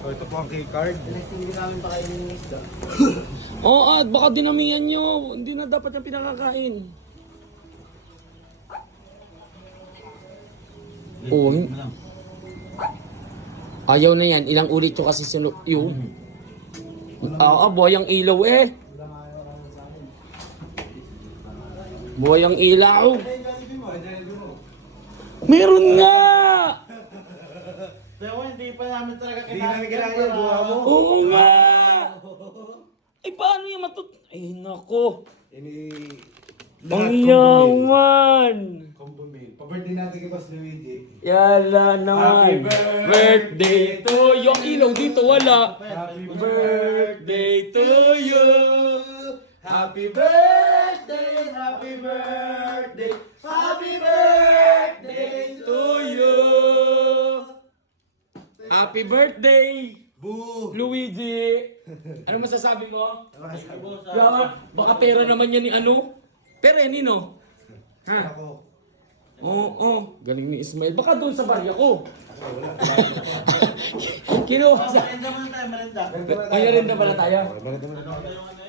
So ito po ang key card. Hindi namin pakainin ng isda. Oo, at baka dinamihan nyo. Hindi na dapat yung pinakakain. Oo. Ayaw na yan. Ilang ulit yung kasi sunod. Yung. Buhay ang ilaw eh. Buhay ang ilaw. Meron nga! Pero hindi pa namin talaga Hindi namin kailangan yung buha mo. Oo nga! Ay, paano yung Ay, nako. Ang yaman! Combo meal. Pa-birthday natin kay Boss Luigi. Yala naman. Happy Birthday to you. Yung ilaw dito wala. Happy Birthday to you. Happy birthday! Happy birthday! Happy birthday To you. Happy birthday, Boo! Luigi. Ano masasabi mo? Yaman, baka pera naman yan ni ano? Pera yan, no? Ha? Ako. Oo, galing ni Ismail. Baka doon sa barya ko. Kinuha sa... Merenda muna tayo, merenda. Ay, rin na pala tayo. Merenda muna tayo.